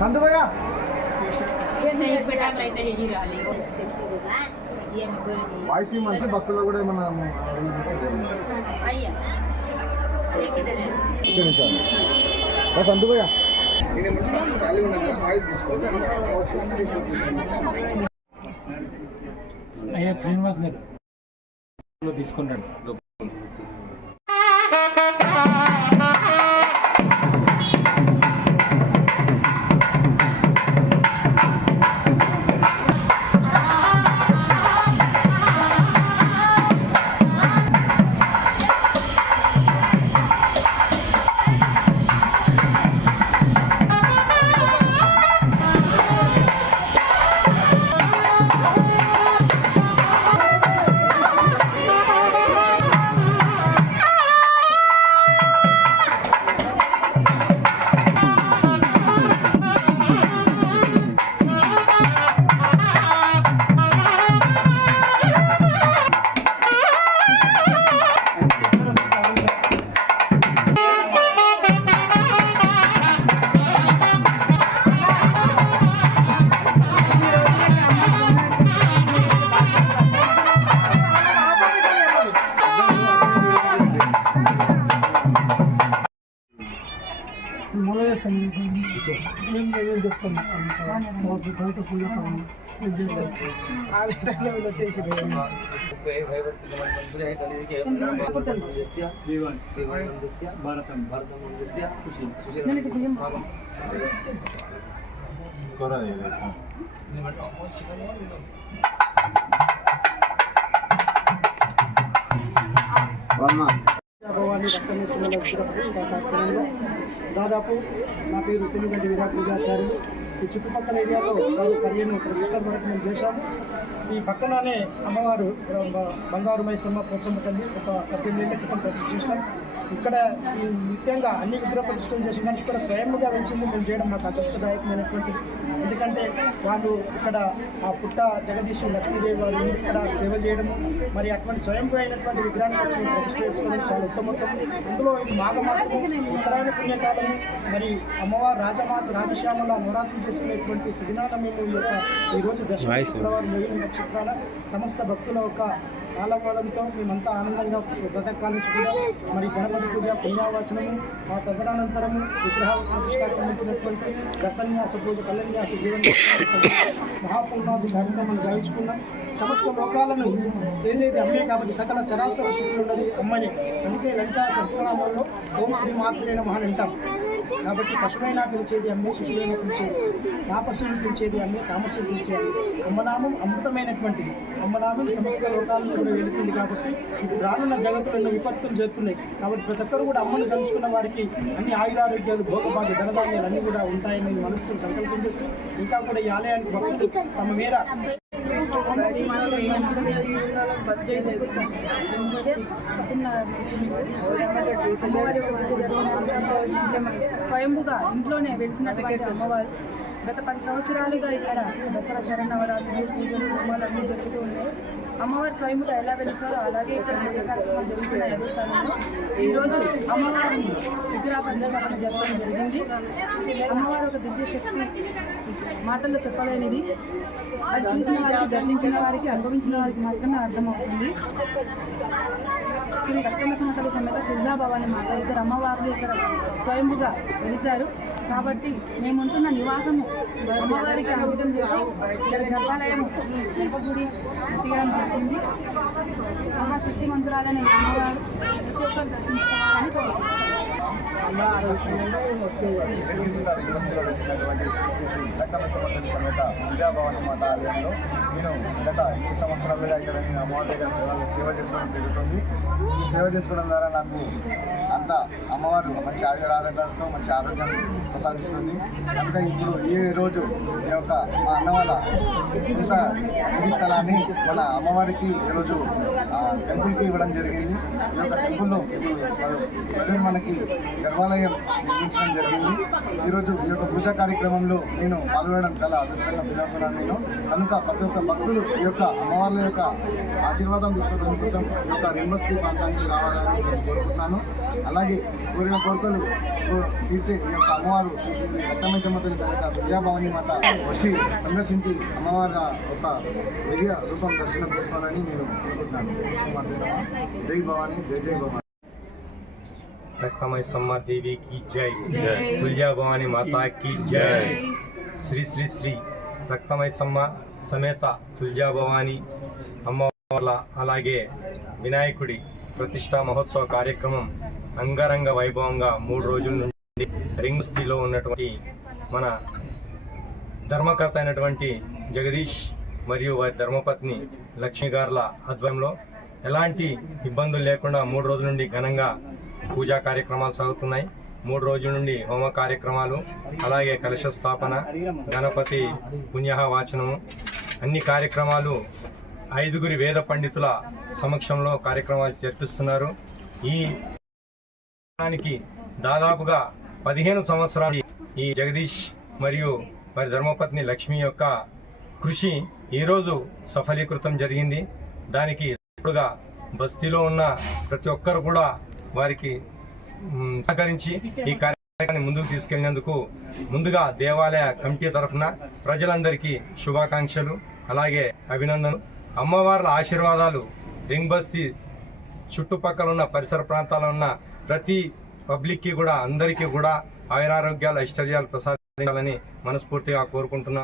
संधू भैया వాయిస్ మంచి భక్తులు కూడా ఏమన్నా సంధూ భయ్యా అయ్యా శ్రీనివాస్ గారు తీసుకుంటాడు. దాదాపు నా పేరు తెలుగంటి విరాట్ పూజాచార్యులు. ఈ చుట్టుపక్కల ఏరియాలో పర్యటన ప్రతిష్టాపన చేశాము. ఈ పక్కననే అమ్మవారు బంగారు మైసమ్మ పోచమ్మ తల్లి ఒక 18 ఏళ్ల క్రితం ప్రతిష్టాం. ఇక్కడ ఈ నిత్యంగా అన్ని విగ్రహ ప్రతిష్టం చేసిన కానీ ఇక్కడ స్వయంగా వెలిచింది మేము చేయడం మాకు అదృష్టదాయకమైనటువంటిది. ఎందుకంటే వాళ్ళు ఇక్కడ ఆ పుట్ట జగదీశ్వరు లక్ష్మీదేవి వారు ఇక్కడ సేవ చేయడము, మరి అటువంటి స్వయంగా అయినటువంటి విగ్రహాన్ని వచ్చి ప్రతిష్ట చేసుకోవడం చాలా ఉత్తమం. అందులో ఇది మాఘమాసము ఉత్తరాయణ పుణ్యకాలము, మరి అమ్మవారు రాజశ్యామల నవరాత్రులు చేసుకునేటువంటి సుదినాన మేము ఈరోజు దశమి శుక్రవారం మిగిలిన నక్షత్రాల సమస్త భక్తుల యొక్క ఆలవాలంతో మేమంతా ఆనందంగా బ్రతకాలించి కూడా మరి గణపతి పూజ పుణ్యావాచనము ఆ తదనంతరము విగ్రహ ప్రతిష్టాకు సంబంధించినటువంటి గతన్యాస పూజ కళ్యాణ్యాస జీవన మహాపూర్ణాది కార్యక్రమాలు గావించుకున్నాం. సమస్త లోకాలను ఏది అమ్మే కాబట్టి సకల సరాసర శక్తులు ఉన్నది అమ్మనే. అందుకే లలితా సహస్రనామంలో ఓం శ్రీ మాత్రే నమః అని అంటాం. కాబట్టి పశువైనా పిలిచేది అమ్మే, శిశువైనా పిలిచేది, తాపస్సుని పిలిచేది అమ్మే, తామస్సుని పిలిచేది. అమ్మనామం అమృతమైనటువంటిది. అమ్మనామం సమస్త లోకాలను కూడా వెళుతుంది. కాబట్టి ఇప్పుడు రానున్న జగత్తులో ఎన్నో విపత్తులు జరుగుతున్నాయి. కాబట్టి ప్రతి ఒక్కరు కూడా అమ్మని తలుచుకున్న వారికి అన్ని ఆయురారోగ్యాలు, భోగభాగ్య, ధనధాన్యాలు అన్నీ కూడా ఉంటాయని మనస్సును సంకల్పం చేస్తూ ఇంకా కూడా ఈ ఆలయానికి భక్తులు తమ మేర స్వయంభుగా ఇంట్లోనే వెలిసినటువంటి అమ్మవారు గత 10 సంవత్సరాలుగా ఇక్కడ దసరా శరన్నవరాత్రులు పూజలు హోమాలు అన్నీ జరుగుతూ ఉన్నాయి. అమ్మవారు స్వయంగా ఎలా వెలిసారో అలాగే ఇక్కడ పూజ కార్యక్రమాలు జరుగుతున్నాయి. అదే స్థలంలో ఈరోజు అమ్మవారిని విగ్రహ ప్రతిష్టాపన జరగడం జరిగింది. అమ్మవారు ఒక దివ్య శక్తి, మాటల్లో చెప్పలేనిది. అది చూసిన వారికి, దర్శించిన వారికి, అనుభవించిన వారికి మాత్రమే అర్థమవుతుంది. శ్రీ రక్తమ సమతల సమేత దుర్గాభవాని మాత ఇద్దరు అమ్మవార్లు ఇక్కడ స్వయంగా వెలిశారు. కాబట్టి మేముంటున్న నివాసము అమ్మవారికి అంకితం చేసి ఇక్కడ గర్భాలయం, గర్భగుడి తీయడం జరిగింది. మహాశక్తి మంత్రాలైన అమ్మవారు ప్రతి ఒక్కరు దర్శించుకోవాలని కోరుకుంటున్నాను. సమేత విద్యాభవన మాత ఆలయంలో నేను గత 2 సంవత్సరాలుగా ఇక్కడ నేను అమ్మవారి దగ్గర సేవ చేసుకోవడం జరుగుతుంది. ఈ సేవ చేసుకోవడం ద్వారా నాకు అంత అమ్మవారు మంచి ఆరోగ్యాలతో మంచి ఆరోగ్యాన్ని ప్రసాదిస్తుంది. కనుక ఇప్పుడు ఈ రోజు ఈ యొక్క మా అన్న వాళ్ళ సొంత నిధి స్థలాన్ని మన అమ్మవారికి ఈరోజు టెంపుల్కి ఇవ్వడం జరిగింది. ఈ యొక్క టెంపుల్లో ప్రజలు మనకి గర్భాలయం నిర్మించడం జరిగింది. ఈరోజు ఈ యొక్క పూజా కార్యక్రమంలో నేను పాల్గొనడం చాలా అదృష్టంగా ఫీలవుతున్నాను నేను. కనుక ప్రతి ఒక్క భక్తులు ఈ యొక్క అమ్మవార్ల యొక్క ఆశీర్వాదం తీసుకోవడం కోసం ఈ యొక్క రింబస్తి ప్రాంతానికి రావాలని నేను కోరుకుంటున్నాను. అలాగే కోరిన కోరికలు తీర్చే ఈ యొక్క అమ్మవారు శ్రీ శ్రీ రక్తమైసమ్మ తల్లి సమేత దుర్గాభవాని మాత వచ్చి సందర్శించి అమ్మవారి యొక్క దివ్య రూపం దర్శనం చేసుకోవాలని నేను కోరుకుంటున్నాను. జై భవాని, జై జై భవాని. रक्तमयसम्मा देवी की जय, तुलजा भवानी माता की जय। श्री श्री श्री రక్తమైసమ్మ సమేత తుల్జా భవాని అమ్మవార్ల అలాగే వినాయకుడి ప్రతిష్టా మహోత్సవ కార్యక్రమం అంగరంగ వైభవంగా 3 రోజుల నుండి రింగ్ స్థితిలో ఉన్నటువంటి మన ధర్మకర్త అయినటువంటి జగదీష్ మరియు వారి ధర్మపత్ని లక్ష్మి గారుల ఆధ్వర్యంలో ఎలాంటి ఇబ్బందులు లేకుండా 3 రోజుల నుండి ఘనంగా పూజా కార్యక్రమాలు సాగుతున్నాయి. 3 రోజుల నుండి హోమ కార్యక్రమాలు, అలాగే కలశ స్థాపన, గణపతి పుణ్యహ వాచనము, అన్ని కార్యక్రమాలు 5 వేద పండితుల సమక్షంలో కార్యక్రమాలు జరిపిస్తున్నారు. ఈ దానికి దాదాపుగా 15 సంవత్సరాలు ఈ జగదీష్ మరియు వారి ధర్మపత్ని లక్ష్మి యొక్క కృషి ఈరోజు సఫలీకృతం జరిగింది. దానికి తోడుగా బస్తీలో ఉన్న ప్రతి ఒక్కరు కూడా వారికి సహకరించి ఈ కార్యక్రమాన్ని ముందుకు తీసుకెళ్లినందుకు ముందుగా దేవాలయ కమిటీ తరఫున ప్రజలందరికీ శుభాకాంక్షలు, అలాగే అభినందనలు. అమ్మవార్ల ఆశీర్వాదాలు రింగ్ బస్తీ చుట్టుపక్కల ఉన్న పరిసర ప్రాంతాల్లో ఉన్న ప్రతి పబ్లిక్కి కూడా అందరికీ కూడా ఆయురారోగ్యాలు ఐశ్వర్యాలు ప్రసాదించాలని మనస్ఫూర్తిగా కోరుకుంటున్నాం.